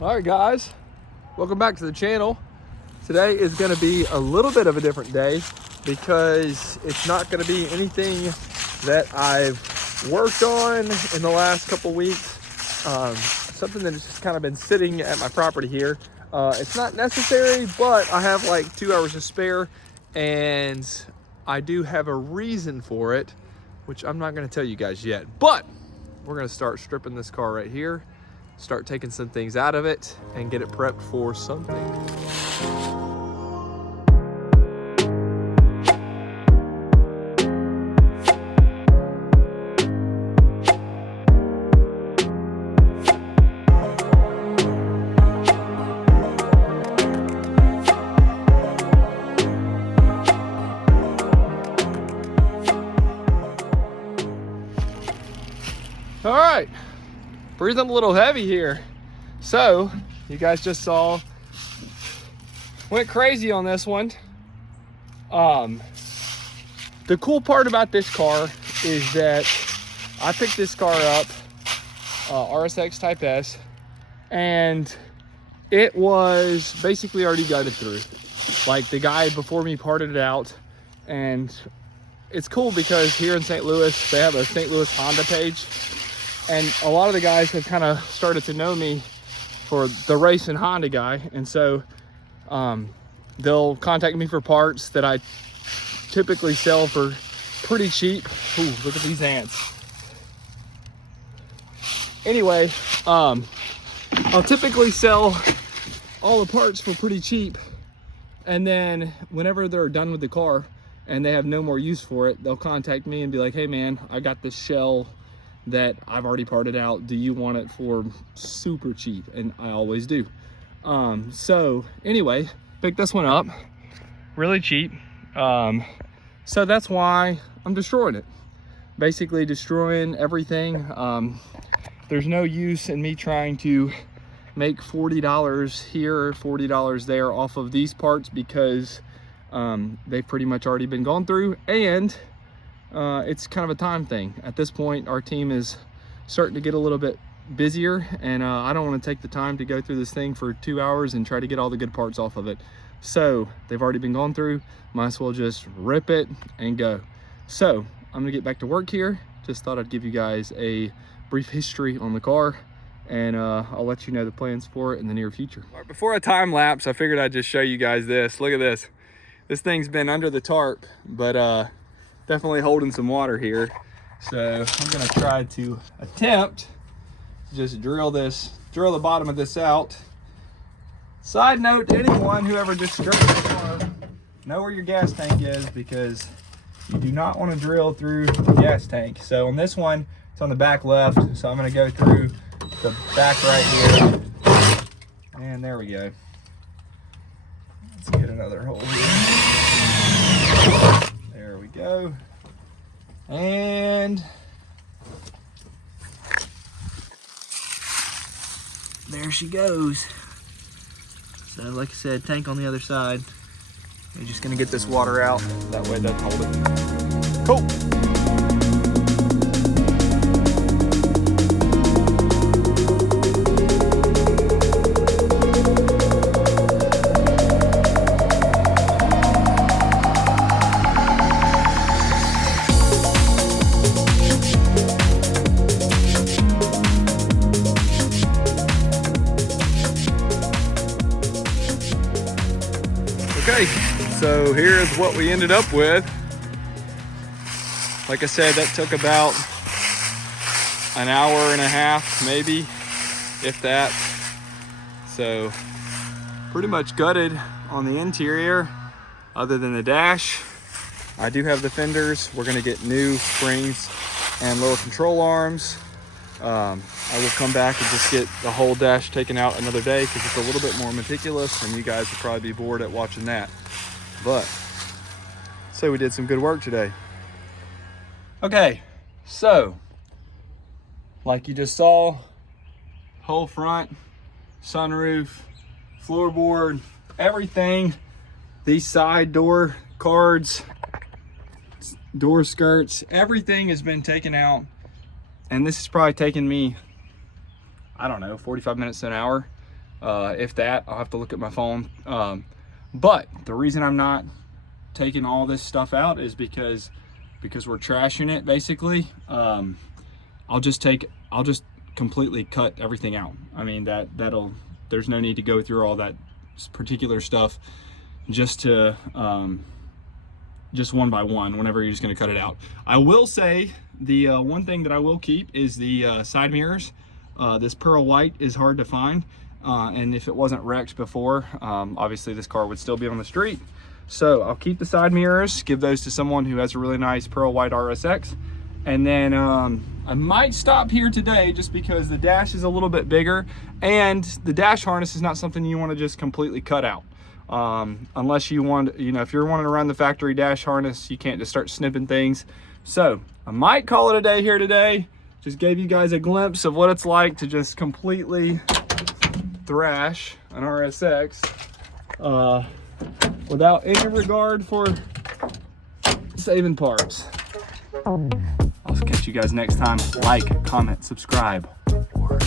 All right, guys, welcome back to the channel. Today is going to be a little bit of a different day because it's not going to be anything that I've worked on in the last couple weeks. Something that has just kind of been sitting at my property here. It's not necessary, but I have like 2 hours to spare, and I do have a reason for it, which I'm not going to tell you guys yet. But we're going to start stripping this car right here, start taking some things out of it, and get it prepped for something. All right, breathing a little heavy here. So you guys just saw, went crazy on this one. The cool part about this car is that I picked this car up, RSX Type S, and it was basically already gutted through. Like, the guy before me parted it out, and it's cool because here in St. Louis, they have a St. Louis Honda page. And a lot of the guys have kind of started to know me for the racing Honda guy. And so they'll contact me for parts that I typically sell for pretty cheap. Ooh, look at these ants. Anyway, I'll typically sell all the parts for pretty cheap. And then whenever they're done with the car and they have no more use for it, they'll contact me and be like, hey man, I got this shell that I've already parted out. Do you want it for super cheap? And I always do. So anyway, picked this one up really cheap. So that's why I'm destroying it. Basically destroying everything. There's no use in me trying to make $40 here, $40 there off of these parts because they've pretty much already been gone through, and it's kind of a time thing. At this point, our team is starting to get a little bit busier, and I don't want to take the time to go through this thing for 2 hours and try to get all the good parts off of it. So they've already been gone through, might as well just rip it and go. So I'm gonna get back to work here. Just thought I'd give you guys a brief history on the car, and I'll let you know the plans for it in the near future. All right, before I time lapse, I figured I'd just show you guys this. Look at this. This thing's been under the tarp, but definitely holding some water here. So I'm gonna try to attempt to just drill the bottom of this out. Side note to anyone who ever just strips the car, know where your gas tank is, because you do not want to drill through the gas tank. So on this one, it's on the back left. So I'm gonna go through the back right here. And there we go. Let's get another hole here. There we go. And there she goes. So like I said, tank on the other side. We're just gonna get this water out. That way it doesn't hold it. Cool. Okay, so here's what we ended up with. Like I said, that took about an hour and a half, maybe, if that. So pretty much gutted on the interior, other than the dash. I do have the fenders. We're gonna get new springs and lower control arms. I will come back and just get the whole dash taken out another day because it's a little bit more meticulous, and you guys will probably be bored at watching that. But so we did some good work today. Okay, so like you just saw, whole front, sunroof, floorboard, everything. These side door cards, door skirts, everything has been taken out. And this has probably taken me, I don't know, 45 minutes to an hour. If that, I'll have to look at my phone. But the reason I'm not taking all this stuff out is because we're trashing it basically. I'll just completely cut everything out. I mean, there's no need to go through all that particular stuff just to just one by one whenever you're just going to cut it out. I will say the one thing that I will keep is the side mirrors. This pearl white is hard to find, and if it wasn't wrecked before, obviously this car would still be on the street. So I'll keep the side mirrors, give those to someone who has a really nice pearl white RSX, and then I might stop here today just because the dash is a little bit bigger, and the dash harness is not something you want to just completely cut out. Unless you want, you know, if you're wanting to run the factory dash harness, you can't just start snipping things. So I might call it a day here today. Just gave you guys a glimpse of what it's like to just completely thrash an RSX without any regard for saving parts. I'll catch you guys next time. Like, comment, subscribe, or